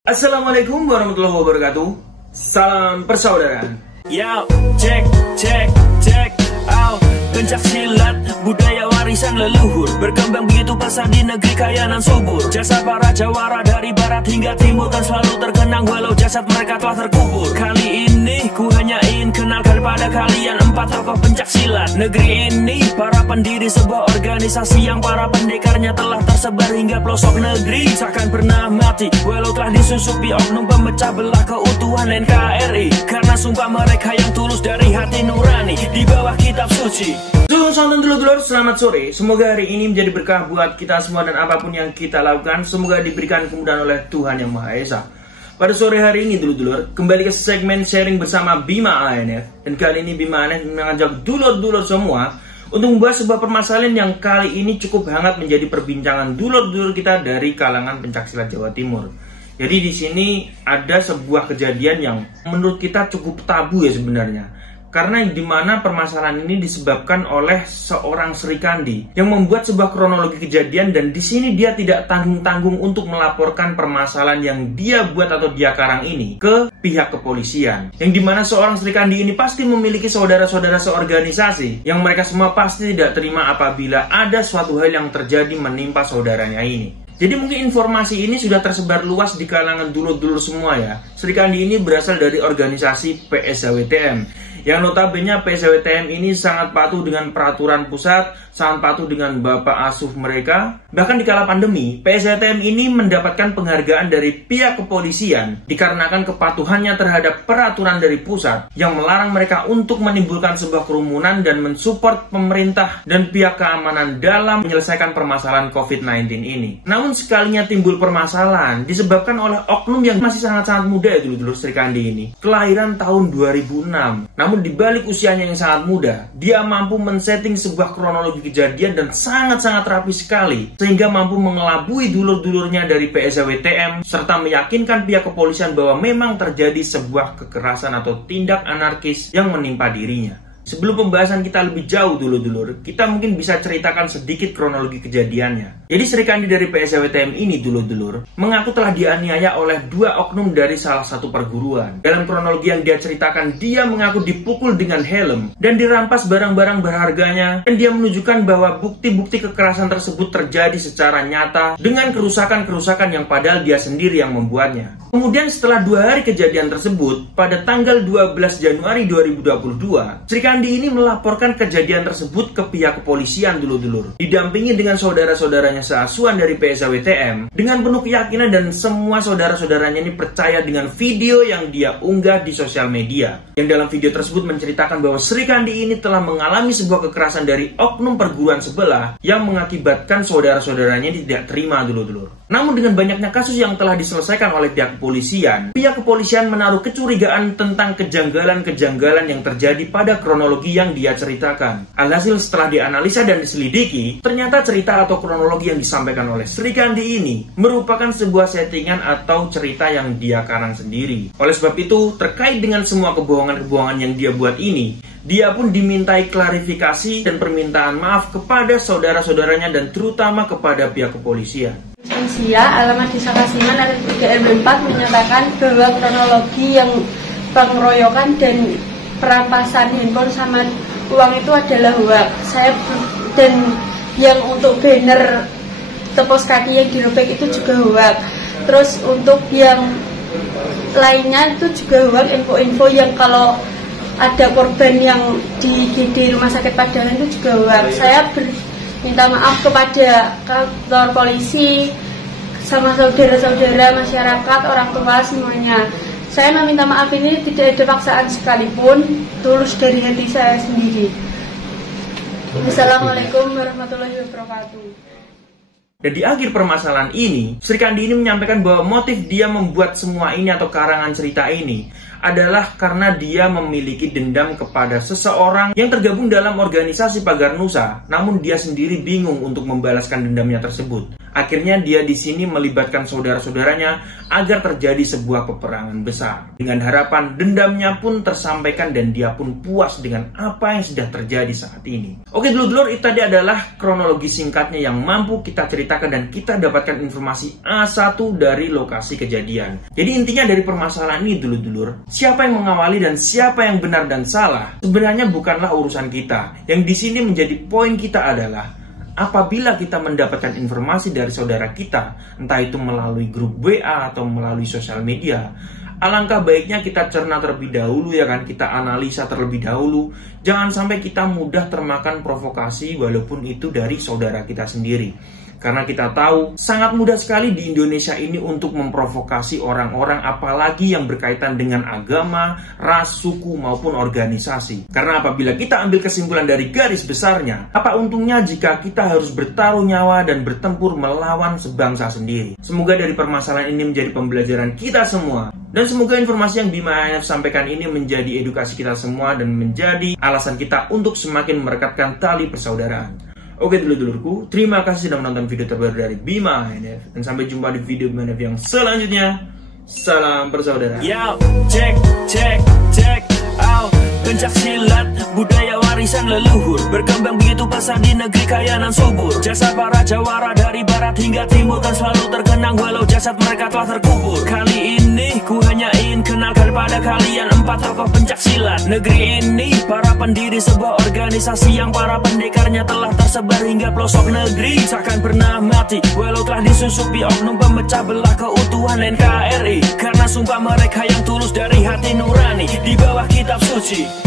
Assalamualaikum warahmatullahi wabarakatuh. Salam persaudaraan. Yo, cek out. Pencak silat, budaya warisan leluhur, berkembang begitu pesat di negeri kaya dan subur. Jasa para jawara dari barat hingga timur kan selalu terkenang walau jasad mereka telah terkubur. Kali ini ku hanya ingin kenalkan pada kalian 4 tokoh pencak silat negeri ini. Para pendiri sebuah organisasi yang para pendekarnya telah tersebar hingga pelosok negeri. Takkan pernah mati walau telah disusupi oknum pemecah belah keutuhan NKRI. Karena sumpah mereka yang tulus dari hati nurani di bawah kitab suci. Salam dulur-dulur, selamat sore. Semoga hari ini menjadi berkah buat kita semua dan apapun yang kita lakukan, semoga diberikan kemudahan oleh Tuhan Yang Maha Esa. Pada sore hari ini dulur-dulur, kembali ke segmen sharing bersama Bima ANF. Dan kali ini Bima ANF mengajak dulur-dulur semua untuk membahas sebuah permasalahan yang kali ini cukup hangat menjadi perbincangan dulur-dulur kita dari kalangan pencaksilat Jawa Timur. Jadi di sini ada sebuah kejadian yang menurut kita cukup tabu ya sebenarnya. Karena dimana permasalahan ini disebabkan oleh seorang Sri Kandi yang membuat sebuah kronologi kejadian, dan di sini dia tidak tanggung-tanggung untuk melaporkan permasalahan yang dia buat atau dia karang ini ke pihak kepolisian. Yang dimana seorang Sri Kandi ini pasti memiliki saudara-saudara seorganisasi yang mereka semua pasti tidak terima apabila ada suatu hal yang terjadi menimpa saudaranya ini. Jadi mungkin informasi ini sudah tersebar luas di kalangan dulur-dulur semua ya. Sri Kandi ini berasal dari organisasi PSHWTM. Yang notabene PSHWTM ini sangat patuh dengan peraturan pusat, sangat patuh dengan bapak asuh mereka. Bahkan di kala pandemi, PSHWTM ini mendapatkan penghargaan dari pihak kepolisian dikarenakan kepatuhannya terhadap peraturan dari pusat yang melarang mereka untuk menimbulkan sebuah kerumunan dan mensupport pemerintah dan pihak keamanan dalam menyelesaikan permasalahan COVID-19 ini. Namun sekalinya timbul permasalahan disebabkan oleh oknum yang masih sangat-sangat muda ya dulu Sri Kandi ini. Kelahiran tahun 2006. Namun di balik usianya yang sangat muda, dia mampu men-setting sebuah kronologi kejadian dan sangat-sangat rapi sekali, sehingga mampu mengelabui dulur-dulurnya dari PSHWTM serta meyakinkan pihak kepolisian bahwa memang terjadi sebuah kekerasan atau tindak anarkis yang menimpa dirinya. Sebelum pembahasan kita lebih jauh dulur-dulur, kita mungkin bisa ceritakan sedikit kronologi kejadiannya. Jadi Sri Kandi dari PSHWTM ini dulur-dulur mengaku telah dianiaya oleh 2 oknum dari salah satu perguruan. Dalam kronologi yang dia ceritakan, dia mengaku dipukul dengan helm dan dirampas barang-barang berharganya, dan dia menunjukkan bahwa bukti-bukti kekerasan tersebut terjadi secara nyata dengan kerusakan-kerusakan yang padahal dia sendiri yang membuatnya. Kemudian setelah 2 hari kejadian tersebut, pada tanggal 12 Januari 2022, Sri Kandi ini melaporkan kejadian tersebut ke pihak kepolisian dulur-dulur. Didampingi dengan saudara-saudaranya seasuhan dari PSHWTM, dengan penuh keyakinan dan semua saudara-saudaranya ini percaya dengan video yang dia unggah di sosial media. Yang dalam video tersebut menceritakan bahwa Sri Kandi ini telah mengalami sebuah kekerasan dari oknum perguruan sebelah yang mengakibatkan saudara-saudaranya tidak terima dulur-dulur. Namun dengan banyaknya kasus yang telah diselesaikan oleh pihak kepolisian menaruh kecurigaan tentang kejanggalan-kejanggalan yang terjadi pada kronologi yang dia ceritakan. Alhasil setelah dianalisa dan diselidiki, ternyata cerita atau kronologi yang disampaikan oleh Sri Kandi ini merupakan sebuah settingan atau cerita yang dia karang sendiri. Oleh sebab itu, terkait dengan semua kebohongan-kebohongan yang dia buat ini, dia pun dimintai klarifikasi dan permintaan maaf kepada saudara-saudaranya dan terutama kepada pihak kepolisian. Usia alamat Desa Kasiman RT 3 RW 4 menyatakan bahwa kronologi yang pengeroyokan dan perampasan handphone sama uang itu adalah hoax. Dan yang untuk banner tepos kaki yang dirobek itu juga hoax. Terus untuk yang lainnya itu juga hoax, info-info yang kalau ada korban yang di GD Rumah Sakit Padangan itu juga hoax. Saya minta maaf kepada kantor polisi, sama saudara-saudara, masyarakat, orang tua semuanya. Saya meminta maaf ini tidak ada paksaan sekalipun, tulus dari hati saya sendiri. Assalamualaikum warahmatullahi wabarakatuh. Dan di akhir permasalahan ini, Sri Kandi ini menyampaikan bahwa motif dia membuat semua ini atau karangan cerita ini adalah karena dia memiliki dendam kepada seseorang yang tergabung dalam organisasi Pagar Nusa, namun dia sendiri bingung untuk membalaskan dendamnya tersebut. Akhirnya dia di sini melibatkan saudara-saudaranya agar terjadi sebuah peperangan besar. Dengan harapan dendamnya pun tersampaikan dan dia pun puas dengan apa yang sudah terjadi saat ini. Oke dulur-dulur, itu tadi adalah kronologi singkatnya yang mampu kita ceritakan dan kita dapatkan informasi A1 dari lokasi kejadian. Jadi intinya dari permasalahan ini dulur-dulur, siapa yang mengawali dan siapa yang benar dan salah sebenarnya bukanlah urusan kita. Yang di sini menjadi poin kita adalah apabila kita mendapatkan informasi dari saudara kita, entah itu melalui grup WA atau melalui sosial media, alangkah baiknya kita cerna terlebih dahulu ya kan, kita analisa terlebih dahulu. Jangan sampai kita mudah termakan provokasi walaupun itu dari saudara kita sendiri. Karena kita tahu sangat mudah sekali di Indonesia ini untuk memprovokasi orang-orang apalagi yang berkaitan dengan agama, ras, suku maupun organisasi. Karena apabila kita ambil kesimpulan dari garis besarnya, apa untungnya jika kita harus bertaruh nyawa dan bertempur melawan sebangsa sendiri. Semoga dari permasalahan ini menjadi pembelajaran kita semua. Dan semoga informasi yang Bima ANF sampaikan ini menjadi edukasi kita semua dan menjadi alasan kita untuk semakin merekatkan tali persaudaraan. Oke dulur-dulurku, terima kasih sudah menonton video terbaru dari Bima ANF. Dan sampai jumpa di video Bima ANF yang selanjutnya. Salam persaudaraan. Yo, cek out. Pencak silat, budaya warisan leluhur, berkembang begitu pesat di negeri kaya nan subur. Jasa para jawara dari barat hingga timur kan selalu terkenang walau jasad mereka telah terkubur. Kali ini ku hanya ingin kenalkan pada kalian 4 tokoh pencak silat negeri ini. Para pendiri sebuah organisasi yang para pendekarnya telah tersebar hingga pelosok negeri. Takkan pernah mati walau telah disusupi oknum pemecah belah keutuhan NKRI. Karena sumpah mereka yang tulus dari hati nurani di bawah kitab suci.